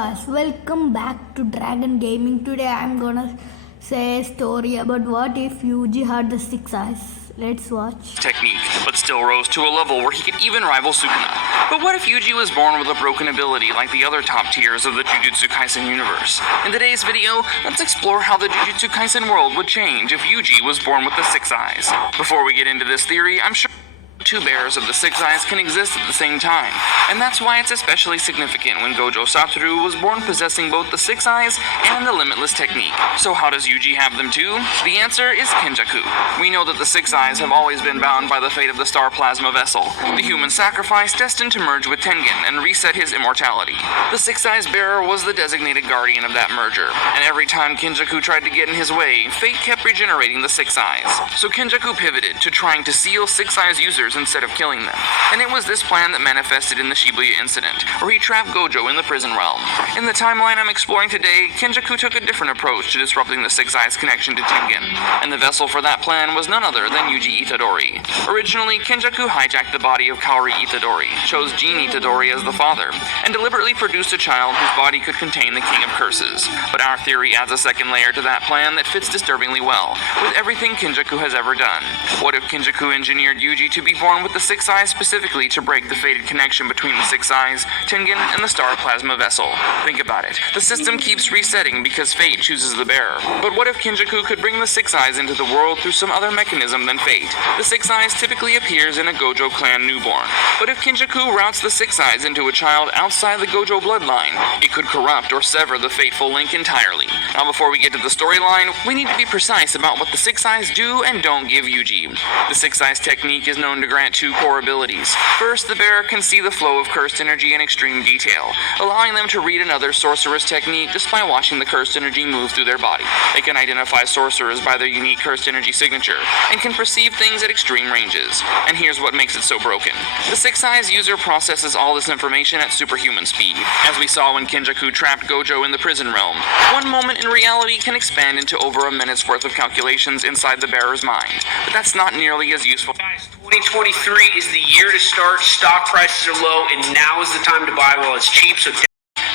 Yes, welcome back to Dragon Gaming. Today I'm gonna say a story about what if Yuji had the six eyes. Let's watch. Technique, but still rose to a level where he could even rival Sukuna. But what if Yuji was born with a broken ability like the other top tiers of the Jujutsu Kaisen universe? In today's video, let's explore how the Jujutsu Kaisen world would change if Yuji was born with the six eyes. Before we get into this theory, I'm sure two bearers of the six eyes can exist at the same time, and that's why it's especially significant when Gojo Satoru was born possessing both the six eyes and the limitless technique. So how does Yuji have them too? The answer is Kenjaku. We know that the six eyes have always been bound by the fate of the star plasma vessel, the human sacrifice destined to merge with Tengen and reset his immortality. The six eyes bearer was the designated guardian of that merger, and every time Kenjaku tried to get in his way, fate kept regenerating the six eyes. So Kenjaku pivoted to trying to seal six eyes users instead of killing them. And it was this plan that manifested in the Shibuya incident, where he trapped Gojo in the prison realm. In the timeline I'm exploring today, Kenjaku took a different approach to disrupting the Six Eyes' connection to Tengen, and the vessel for that plan was none other than Yuji Itadori. Originally, Kenjaku hijacked the body of Kaori Itadori, chose Jin Itadori as the father, and deliberately produced a child whose body could contain the King of Curses. But our theory adds a second layer to that plan that fits disturbingly well, with everything Kenjaku has ever done. What if Kenjaku engineered Yuji to be born with the six eyes specifically to break the fated connection between the six eyes, Tengen, and the star plasma vessel? Think about it. The system keeps resetting because fate chooses the bearer. But what if Kenjaku could bring the six eyes into the world through some other mechanism than fate? The six eyes typically appears in a Gojo clan newborn. But if Kenjaku routes the six eyes into a child outside the Gojo bloodline, it could corrupt or sever the fateful link entirely. Now before we get to the storyline, we need to be precise about what the six eyes do and don't give Yuji. The six eyes technique is known to grant two core abilities. First, the bearer can see the flow of cursed energy in extreme detail, allowing them to read another sorcerer's technique just by watching the cursed energy move through their body. They can identify sorcerers by their unique cursed energy signature, and can perceive things at extreme ranges. And here's what makes it so broken. The Six Eyes user processes all this information at superhuman speed, as we saw when Kenjaku trapped Gojo in the prison realm. One moment in reality can expand into over a minute's worth of calculations inside the bearer's mind, but that's not nearly as useful. Guys, 2023 is the year to start. Stock prices are low, and now is the time to buy while it's cheap. So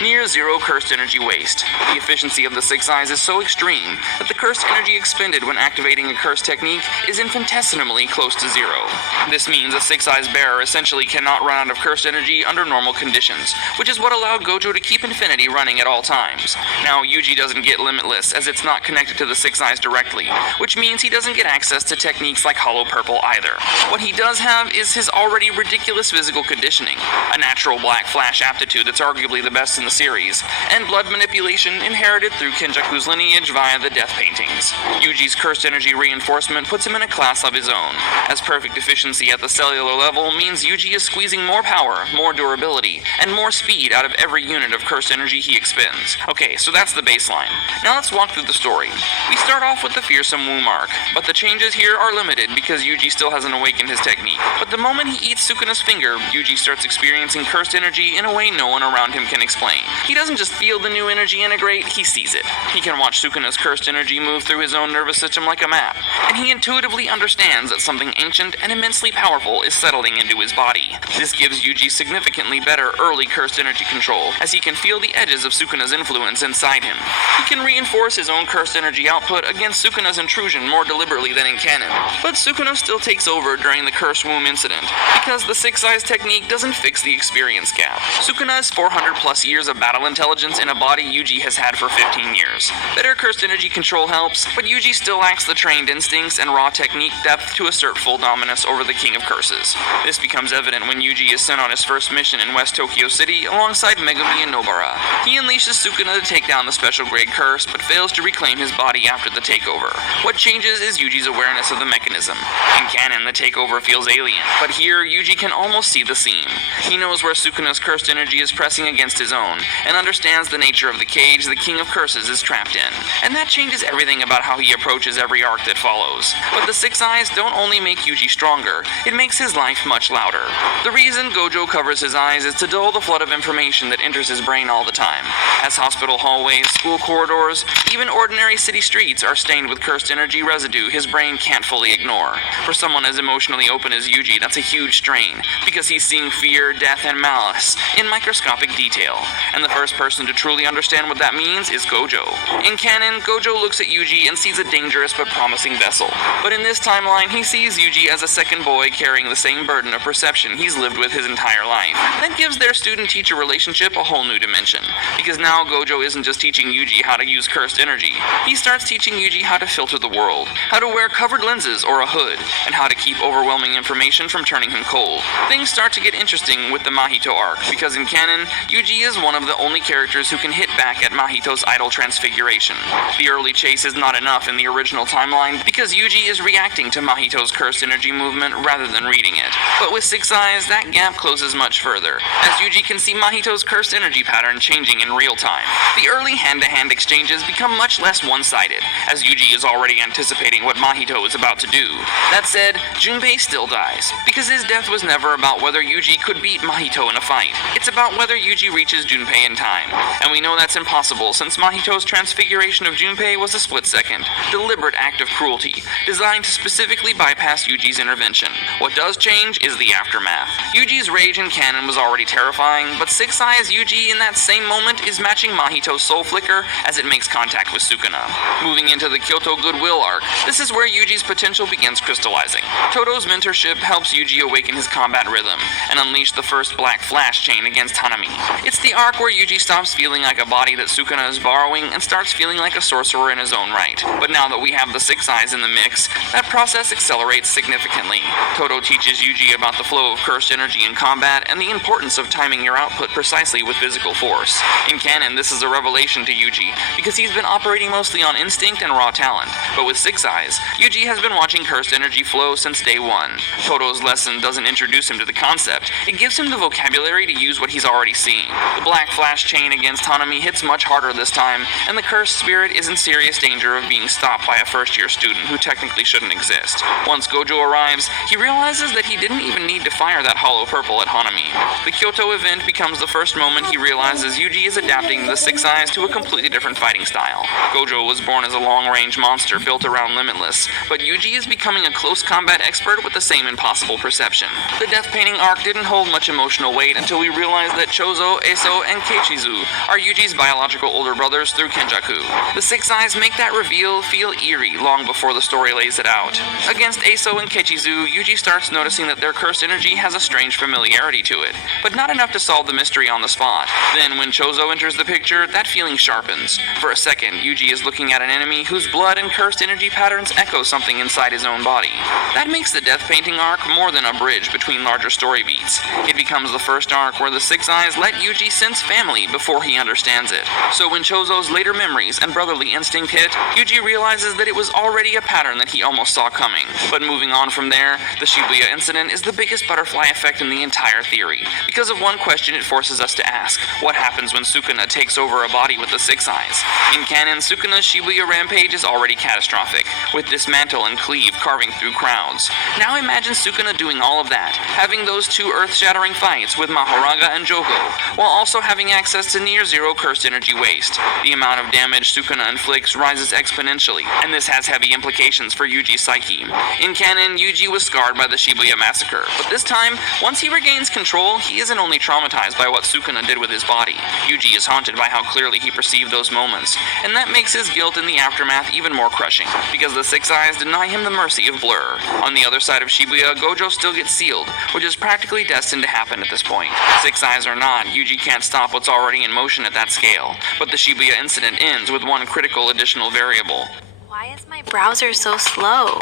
Near zero cursed energy waste. The efficiency of the six eyes is so extreme that the cursed energy expended when activating a cursed technique is infinitesimally close to zero. This means a six eyes bearer essentially cannot run out of cursed energy under normal conditions, which is what allowed Gojo to keep Infinity running at all times. Now, Yuji doesn't get limitless as it's not connected to the six eyes directly, which means he doesn't get access to techniques like Hollow Purple either. What he does have is his already ridiculous physical conditioning, a natural black flash aptitude that's arguably the best in the series, and blood manipulation inherited through Kenjaku's lineage via the death paintings. Yuji's cursed energy reinforcement puts him in a class of his own, as perfect efficiency at the cellular level means Yuji is squeezing more power, more durability, and more speed out of every unit of cursed energy he expends. Okay, so that's the baseline. Now let's walk through the story. We start off with the fearsome Wu mark, but the changes here are limited because Yuji still hasn't awakened his technique. But the moment he eats Sukuna's finger, Yuji starts experiencing cursed energy in a way no one around him can explain. He doesn't just feel the new energy integrate, he sees it. He can watch Sukuna's cursed energy move through his own nervous system like a map, and he intuitively understands that something ancient and immensely powerful is settling into his body. This gives Yuji significantly better early cursed energy control, as he can feel the edges of Sukuna's influence inside him. He can reinforce his own cursed energy output against Sukuna's intrusion more deliberately than in canon. But Sukuna still takes over during the Curse Womb incident, because the Six Eyes technique doesn't fix the experience gap. Sukuna's 400 plus years of battle intelligence in a body Yuji has had for 15 years. Better cursed energy control helps, but Yuji still lacks the trained instincts and raw technique depth to assert full dominance over the King of Curses. This becomes evident when Yuji is sent on his first mission in West Tokyo City alongside Megumi and Nobara. He unleashes Sukuna to take down the special grade curse, but fails to reclaim his body after the takeover. What changes is Yuji's awareness of the mechanism. In canon, the takeover feels alien, but here Yuji can almost see the seam. He knows where Sukuna's cursed energy is pressing against his own, and understands the nature of the cage the King of Curses is trapped in. And that changes everything about how he approaches every arc that follows. But the Six Eyes don't only make Yuji stronger, it makes his life much louder. The reason Gojo covers his eyes is to dull the flood of information that enters his brain all the time. As hospital hallways, school corridors, even ordinary city streets are stained with cursed energy residue his brain can't fully ignore. For someone as emotionally open as Yuji, that's a huge strain, because he's seeing fear, death, and malice in microscopic detail. and the first person to truly understand what that means is Gojo. In canon, Gojo looks at Yuji and sees a dangerous but promising vessel, but in this timeline he sees Yuji as a second boy carrying the same burden of perception he's lived with his entire life. That gives their student-teacher relationship a whole new dimension, because now Gojo isn't just teaching Yuji how to use cursed energy, he starts teaching Yuji how to filter the world, how to wear covered lenses or a hood, and how to keep overwhelming information from turning him cold. Things start to get interesting with the Mahito arc, because in canon, Yuji is one of the only characters who can hit back at Mahito's idol transfiguration. The early chase is not enough in the original timeline, because Yuji is reacting to Mahito's cursed energy movement rather than reading it. But with Six Eyes, that gap closes much further, as Yuji can see Mahito's cursed energy pattern changing in real time. The early hand-to-hand exchanges become much less one-sided, as Yuji is already anticipating what Mahito is about to do. That said, Junpei still dies, because his death was never about whether Yuji could beat Mahito in a fight. It's about whether Yuji reaches Junpei in time, and we know that's impossible since Mahito's transfiguration of Junpei was a split-second, deliberate act of cruelty, designed to specifically bypass Yuji's intervention. What does change is the aftermath. Yuji's rage in canon was already terrifying, but Six Eyes Yuji in that same moment is matching Mahito's soul flicker as it makes contact with Sukuna. Moving into the Kyoto Goodwill arc, this is where Yuji's potential begins crystallizing. Toto's mentorship helps Yuji awaken his combat rhythm and unleash the first Black Flash chain against Hanami. It's the arc where Yuji stops feeling like a body that Sukuna is borrowing and starts feeling like a sorcerer in his own right. But now that we have the Six Eyes in the mix, that process accelerates significantly. Toto teaches Yuji about the flow of cursed energy in combat and the importance of timing your output precisely with physical force. In canon, this is a revelation to Yuji, because he's been operating mostly on instinct and raw talent. But with Six Eyes, Yuji has been watching cursed energy flow since day one. Toto's lesson doesn't introduce him to the concept, it gives him the vocabulary to use what he's already seen. The Black Flash chain against Hanami hits much harder this time, and the cursed spirit is in serious danger of being stopped by a first-year student who technically shouldn't exist. Once Gojo arrives, he realizes that he didn't even need to fire that hollow purple at Hanami. The Kyoto event becomes the first moment he realizes Yuji is adapting the Six Eyes to a completely different fighting style. Gojo was born as a long-range monster built around Limitless, but Yuji is becoming a close combat expert with the same impossible perception. The death painting arc didn't hold much emotional weight until we realized that Chozo, Eso, and Keichizu are Yuji's biological older brothers through Kenjaku. The Six Eyes make that reveal feel eerie long before the story lays it out. Against Eso and Keichizu, Yuji starts noticing that their cursed energy has a strange familiarity to it, but not enough to solve the mystery on the spot. Then when Chozo enters the picture, that feeling sharpens. For a second, Yuji is looking at an enemy whose blood and cursed energy patterns echo something inside his own body. That makes the death painting arc more than a bridge between larger story beats. It becomes the first arc where the Six Eyes let Yuji sense family before he understands it. So when Chozo's later memories and brotherly instinct hit, Yuji realizes that it was already a pattern that he almost saw coming. But moving on from there, the Shibuya incident is the biggest butterfly effect in the entire theory. Because of one question it forces us to ask: what happens when Sukuna takes over a body with the Six Eyes? In canon, Sukuna's Shibuya rampage is already catastrophic, with Dismantle and Cleave carving through crowds. Now imagine Sukuna doing all of that, having those two earth-shattering fights with Mahoraga and Joko, while also having access to near-zero cursed energy waste. The amount of damage Sukuna inflicts rises exponentially, and this has heavy implications for Yuji's psyche. In canon, Yuji was scarred by the Shibuya massacre, but this time, once he regains control, he isn't only traumatized by what Sukuna did with his body. Yuji is haunted by how clearly he perceived those moments, and that makes his guilt in the aftermath even more crushing, because the Six Eyes deny him the mercy of Blur. On the other side of Shibuya, Gojo still gets sealed, which is practically destined to happen at this point. Six Eyes or not, Yuji can't stop what's already in motion at that scale, but the Shibuya incident ends with one critical additional variable. Why is my browser so slow?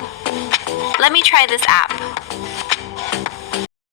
Let me try this app.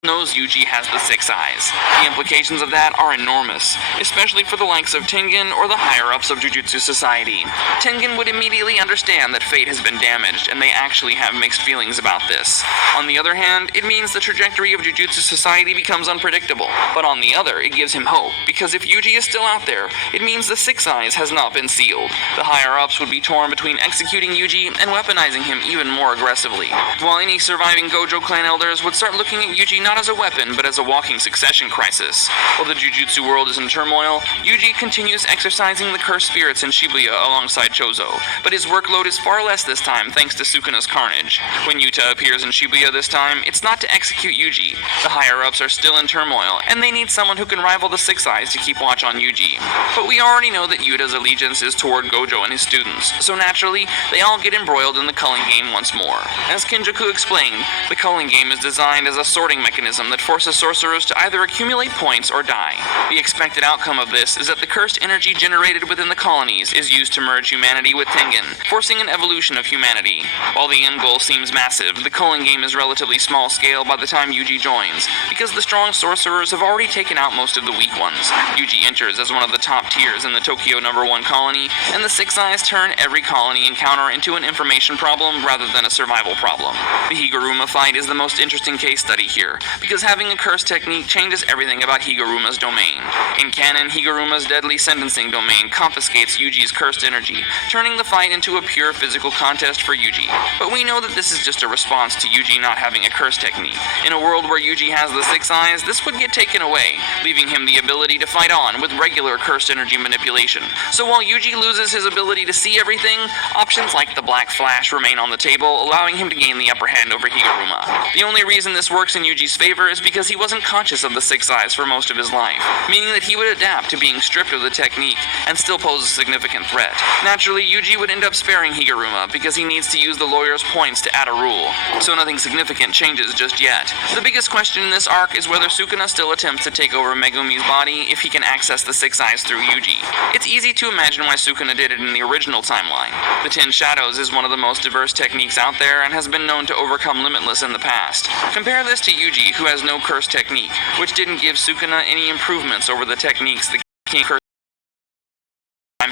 Knows Yuji has the Six Eyes. The implications of that are enormous, especially for the likes of Tengen or the higher-ups of Jujutsu Society. Tengen would immediately understand that fate has been damaged, and they actually have mixed feelings about this. On the other hand, it means the trajectory of Jujutsu Society becomes unpredictable. But on the other, it gives him hope, because if Yuji is still out there, it means the Six Eyes has not been sealed. The higher-ups would be torn between executing Yuji and weaponizing him even more aggressively, while any surviving Gojo clan elders would start looking at Yuji not not as a weapon, but as a walking succession crisis. While the Jujutsu world is in turmoil, Yuji continues exercising the cursed spirits in Shibuya alongside Chozo, but his workload is far less this time thanks to Sukuna's carnage. When Yuta appears in Shibuya this time, it's not to execute Yuji. The higher-ups are still in turmoil, and they need someone who can rival the Six Eyes to keep watch on Yuji. But we already know that Yuta's allegiance is toward Gojo and his students, so naturally, they all get embroiled in the culling game once more. As Kinjaku explained, the culling game is designed as a sorting mechanism that forces sorcerers to either accumulate points or die. The expected outcome of this is that the cursed energy generated within the colonies is used to merge humanity with Tengen, forcing an evolution of humanity. While the end goal seems massive, the culling game is relatively small scale by the time Yuji joins, because the strong sorcerers have already taken out most of the weak ones. Yuji enters as one of the top tiers in the Tokyo No. 1 colony, and the Six Eyes turn every colony encounter into an information problem rather than a survival problem. The Higuruma fight is the most interesting case study here, because having a curse technique changes everything about Higuruma's domain. In canon, Higuruma's deadly sentencing domain confiscates Yuji's cursed energy, turning the fight into a pure physical contest for Yuji. But we know that this is just a response to Yuji not having a curse technique. In a world where Yuji has the Six Eyes, this would get taken away, leaving him the ability to fight on with regular cursed energy manipulation. So while Yuji loses his ability to see everything, options like the Black Flash remain on the table, allowing him to gain the upper hand over Higuruma. The only reason this works in Yuji's favor is because he wasn't conscious of the Six Eyes for most of his life, meaning that he would adapt to being stripped of the technique and still pose a significant threat. Naturally, Yuji would end up sparing Higuruma because he needs to use the lawyer's points to add a rule, so nothing significant changes just yet. The biggest question in this arc is whether Sukuna still attempts to take over Megumi's body if he can access the Six Eyes through Yuji. It's easy to imagine why Sukuna did it in the original timeline. The Ten Shadows is one of the most diverse techniques out there and has been known to overcome Limitless in the past. Compare this to Yuji, who has no curse technique, which didn't give Sukuna any improvements over the techniques the King Curse.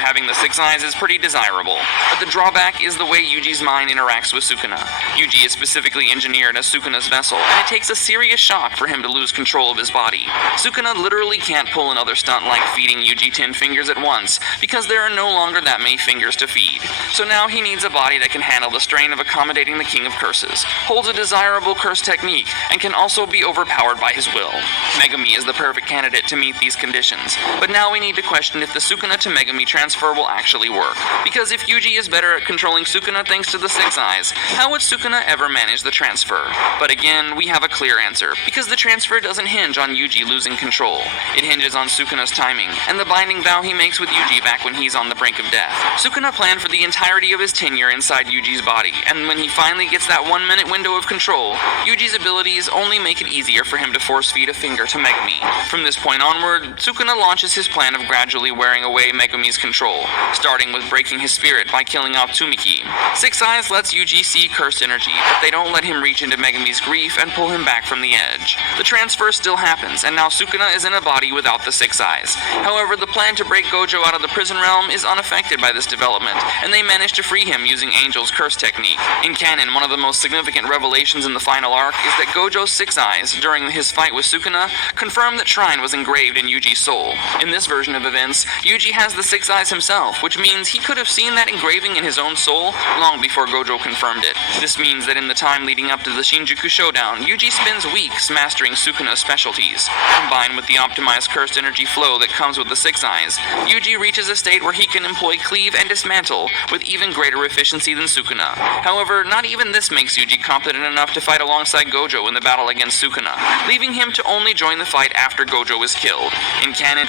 Having the Six Eyes is pretty desirable, but the drawback is the way Yuji's mind interacts with Sukuna. Yuji is specifically engineered as Sukuna's vessel, and it takes a serious shock for him to lose control of his body. Sukuna literally can't pull another stunt like feeding Yuji 10 fingers at once, because there are no longer that many fingers to feed. So now he needs a body that can handle the strain of accommodating the King of Curses, holds a desirable curse technique, and can also be overpowered by his will. Megumi is the perfect candidate to meet these conditions, but now we need to question if the Sukuna to Megumi transfer will actually work. Because if Yuji is better at controlling Sukuna thanks to the Six Eyes, how would Sukuna ever manage the transfer? But again, we have a clear answer, because the transfer doesn't hinge on Yuji losing control. It hinges on Sukuna's timing, and the binding vow he makes with Yuji back when he's on the brink of death. Sukuna planned for the entirety of his tenure inside Yuji's body, and when he finally gets that 1 minute window of control, Yuji's abilities only make it easier for him to force feed a finger to Megumi. From this point onward, Sukuna launches his plan of gradually wearing away Megumi's control, starting with breaking his spirit by killing off Tsumiki. Six Eyes lets Yuji see cursed energy, but they don't let him reach into Megumi's grief and pull him back from the edge. The transfer still happens, and now Sukuna is in a body without the Six Eyes. However, the plan to break Gojo out of the prison realm is unaffected by this development, and they manage to free him using Angel's curse technique. In canon, one of the most significant revelations in the final arc is that Gojo's Six Eyes, during his fight with Sukuna, confirmed that Shrine was engraved in Yuji's soul. In this version of events, Yuji has the Six Eyes himself, which means he could have seen that engraving in his own soul long before Gojo confirmed it. This means that in the time leading up to the Shinjuku Showdown, Yuji spends weeks mastering Sukuna's specialties. Combined with the optimized cursed energy flow that comes with the Six Eyes, Yuji reaches a state where he can employ cleave and dismantle with even greater efficiency than Sukuna. However, not even this makes Yuji competent enough to fight alongside Gojo in the battle against Sukuna, leaving him to only join the fight after Gojo is killed. In canon,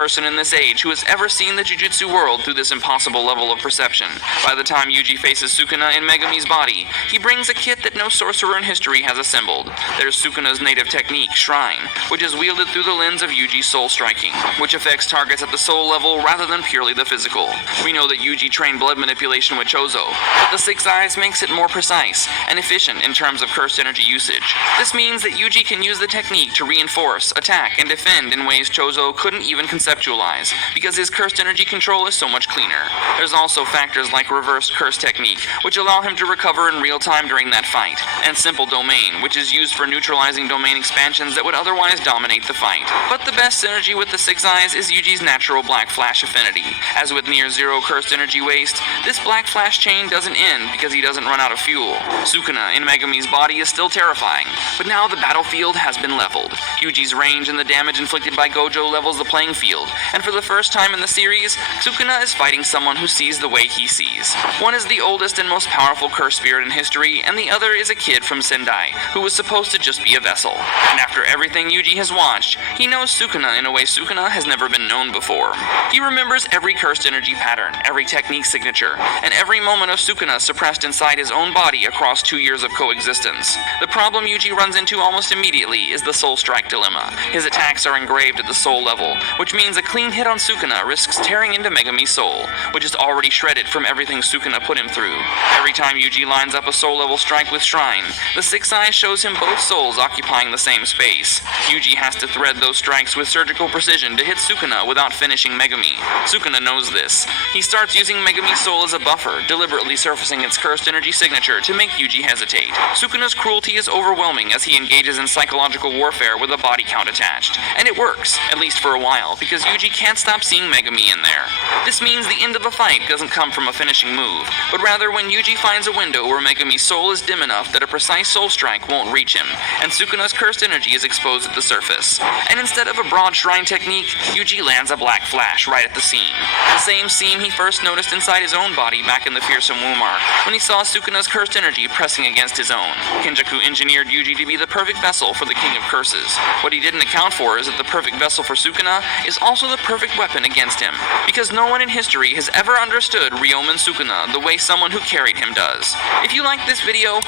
person in this age who has ever seen the Jujutsu world through this impossible level of perception. By the time Yuji faces Sukuna in Megumi's body, he brings a kit that no sorcerer in history has assembled. There's Sukuna's native technique, Shrine, which is wielded through the lens of Yuji's soul striking, which affects targets at the soul level rather than purely the physical. We know that Yuji trained blood manipulation with Chozo, but the Six Eyes makes it more precise and efficient in terms of cursed energy usage. This means that Yuji can use the technique to reinforce, attack, and defend in ways Chozo couldn't even conceptualize conceptualize, because his cursed energy control is so much cleaner. There's also factors like reverse curse technique, which allow him to recover in real time during that fight, and simple domain, which is used for neutralizing domain expansions that would otherwise dominate the fight. But the best synergy with the Six Eyes is Yuji's natural black flash affinity. As with near zero cursed energy waste, this black flash chain doesn't end because he doesn't run out of fuel. Sukuna in Megami's body is still terrifying, but now the battlefield has been leveled. Yuji's range and the damage inflicted by Gojo levels the playing field, and for the first time in the series, Sukuna is fighting someone who sees the way he sees. One is the oldest and most powerful cursed spirit in history, and the other is a kid from Sendai, who was supposed to just be a vessel. And after everything Yuji has watched, he knows Sukuna in a way Sukuna has never been known before. He remembers every cursed energy pattern, every technique signature, and every moment of Sukuna suppressed inside his own body across 2 years of coexistence. The problem Yuji runs into almost immediately is the Soul Strike dilemma. His attacks are engraved at the soul level, which means a clean hit on Sukuna risks tearing into Megami's soul, which is already shredded from everything Sukuna put him through. Every time Yuji lines up a soul level strike with Shrine, the Six Eyes shows him both souls occupying the same space. Yuji has to thread those strikes with surgical precision to hit Sukuna without finishing Megami. Sukuna knows this. He starts using Megami's soul as a buffer, deliberately surfacing its cursed energy signature to make Yuji hesitate. Sukuna's cruelty is overwhelming as he engages in psychological warfare with a body count attached. And it works, at least for a while, because Yuji can't stop seeing Megami in there. This means the end of the fight doesn't come from a finishing move, but rather when Yuji finds a window where Megami's soul is dim enough that a precise soul strike won't reach him, and Sukuna's cursed energy is exposed at the surface. And instead of a broad shrine technique, Yuji lands a black flash right at the seam. The same seam he first noticed inside his own body back in the fearsome womb arc, when he saw Sukuna's cursed energy pressing against his own. Kenjaku engineered Yuji to be the perfect vessel for the King of Curses. What he didn't account for is that the perfect vessel for Sukuna is also the perfect weapon against him, because no one in history has ever understood Ryomen Sukuna the way someone who carried him does. If you like this video,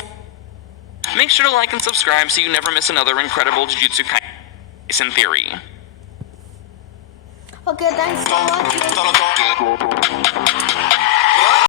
make sure to like and subscribe so you never miss another incredible Jujutsu Kaisen theory. Okay, thanks for watching.